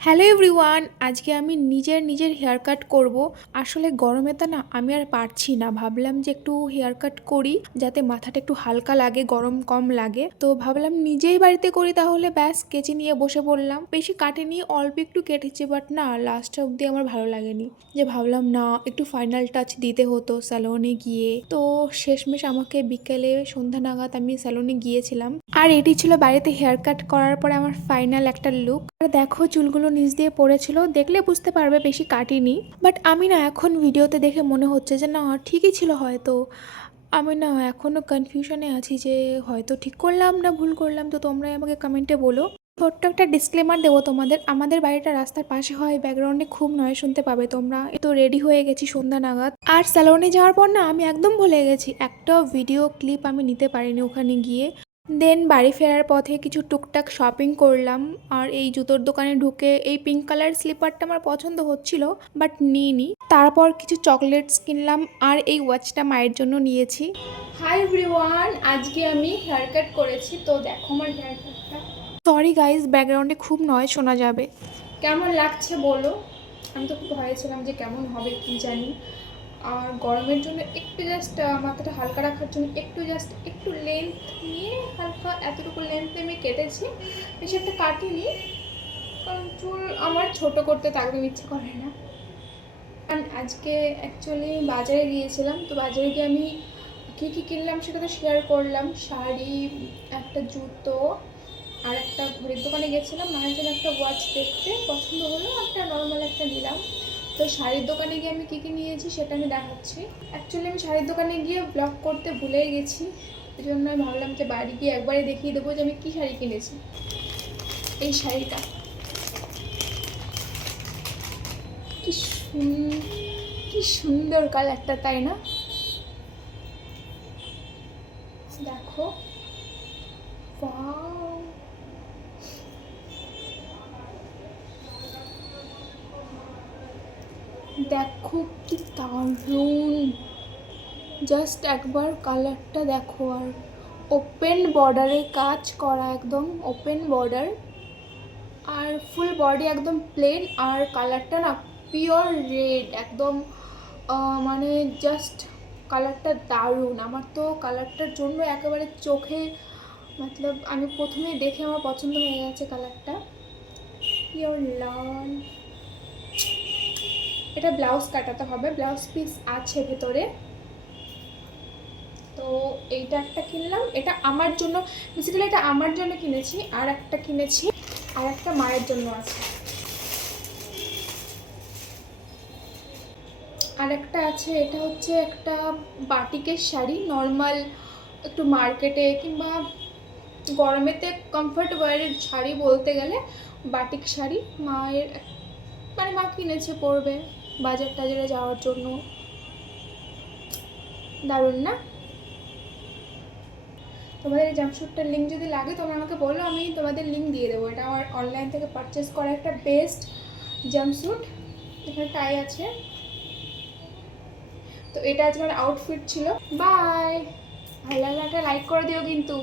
Hello everyone, আজকে আমি নিজের হেয়ার কাট করব। আসলে গরমেতে না আমি আর পারছি না, ভাবলাম যে একটু হেয়ার কাট করি যাতে মাথাটা একটু হালকা লাগে, গরম কম লাগে। তো ভাবলাম নিজেই বাড়িতে করি, তাহলে ব্যাস কেচি নিয়ে বসে পড়লাম। বেশি কাটেনি, অল্প একটু কেটেছি, বাট না লাস্ট অব্দি আমার ভালো লাগেনি। যে ভাবলাম না একটু ফাইনাল টাচ দিতে হতো স্যালনে গিয়ে। তো শেষমেশ আমাকে বিকেলে সন্ধ্যা নাগাদ আমি স্যালনে গিয়েছিলাম, আর এটি ছিল বাড়িতে হেয়ার কাট করার পরে আমার ফাইনাল একটা লুক। আর দেখো চুলগুলো নিচ দিয়ে পড়েছিল, দেখলে বুঝতে পারবে বেশি কাটিনি। বাট আমি না এখন ভিডিওতে দেখে মনে হচ্ছে যে না ঠিকই ছিল হয়তো। আমি না এখনও কনফিউশনে আছি যে হয়তো ঠিক করলাম না ভুল করলাম। তো তোমরাই আমাকে কমেন্টে বলো। ছোট্ট একটা ডিসক্লেমার দেবো তোমাদের, আমাদের বাড়িটা রাস্তার পাশে হয়, ব্যাকগ্রাউন্ডে খুব নয় শুনতে পাবে তোমরা। তো রেডি হয়ে গেছি সন্ধ্যা নাগাদ, আর স্যালনে যাওয়ার পর না আমি একদম ভুলে গেছি একটা ভিডিও ক্লিপ আমি নিতে পারিনি ওখানে গিয়ে। দেন বাড়ি ফেরার পথে কিছু টুকটাক শপিং করলাম, আর এই জুতোর দোকানে ঢুকে এই পিঙ্ক কালার স্লিপারটা আমার পছন্দ হচ্ছিল, বাট নিইনি। তারপর কিছু চকলেটস কিনলাম, আর এই ওয়াচটা মায়ের জন্য নিয়েছি। হাই এভরিওয়ান, আজকে আমি হেয়ার কাট করেছি, তো দেখো আমার হেয়ার কাটটা। সরি গাইজ, ব্যাকগ্রাউন্ডে খুব নয়েজ শোনা যাবে। কেমন লাগছে বলো। আমি তো খুব ভয়ে ছিলাম যে কেমন হবে কি জানি। আর গরমের জন্য একটু জাস্ট মাথাটা হালকা রাখার জন্য একটু লেন্থ নিয়ে হালকা এতটুকু লেন্থ আমি কেটেছি, বেশি একটা কাটিনি, কারণ চুল আমার ছোট করতে তো একদম ইচ্ছে করে না। কারণ আজকে অ্যাকচুয়ালি বাজারে গিয়েছিলাম, তো বাজারে গিয়ে আমি কী কী কিনলাম সেটা তো শেয়ার করলাম। শাড়ি, একটা জুতো, আর একটা ঘড়ির দোকানে গেছিলাম মায়ের জন্য একটা ওয়াচ দেখতে পছন্দ হলো, একটা নর্মাল একটা নিলাম। তো শাড়ির দোকানে গিয়ে আমি কী কী নিয়েছি সেটা আমি দেখাচ্ছি। অ্যাকচুয়ালি আমি শাড়ির দোকানে গিয়ে ব্লগ করতে ভুলেই গেছি, এই জন্য আমি ভাবলাম যে বাড়ি গিয়ে একবারে দেখিয়ে দেবো যে আমি কী শাড়ি কিনেছি। এই শাড়িটা কি সুন্দর কালারটা, তাই না? দেখো, ওয়াও, দেখো কি দারুণ, জাস্ট একবার কালারটা দেখো। আর ওপেন বর্ডারে কাজ করা, একদম ওপেন বর্ডার, আর ফুল বডি একদম প্লেন, আর কালারটা না পিওর রেড একদম। মানে জাস্ট কালারটা দারুণ, আমার তো কালারটার জন্য একেবারে চোখে মতলব আমি প্রথমে দেখে আমার পছন্দ হয়ে গেছে কালারটা, পিওর লাল। এটা ব্লাউজ কাটাতে হবে, ব্লাউজ পিস আছে ভেতরে। তো এইটা একটা কিনলাম, এটা আমার জন্য, বেসিক্যালি এটা আমার জন্য কিনেছি। আর একটা কিনেছি, আর একটা মায়ের জন্য আছে। আর একটা আছে, এটা হচ্ছে একটা বাটিকের শাড়ি, নর্মাল একটু মার্কেটে কিংবা গরমেতে কমফর্ট ওয়্যারের শাড়ি বলতে গেলে বাটিক শাড়ি মায়ের, মানে মা কিনেছে পরবে বাজার টাজারে যাওয়ার জন্য। দারুণ না? তোমাদের এই জাম্পস্যুটটার লিঙ্ক যদি লাগে তোমরা আমাকে বলো, আমি তোমাদের লিঙ্ক দিয়ে দেবো। এটা আমার অনলাইন থেকে পারচেস করা একটা বেস্ট জাম্পস্যুট। এখানে টাই আছে। তো এটা আজকে আমার আউটফিট ছিল। বাই, ভালো লাগলে একটা লাইক করে দিও কিন্তু।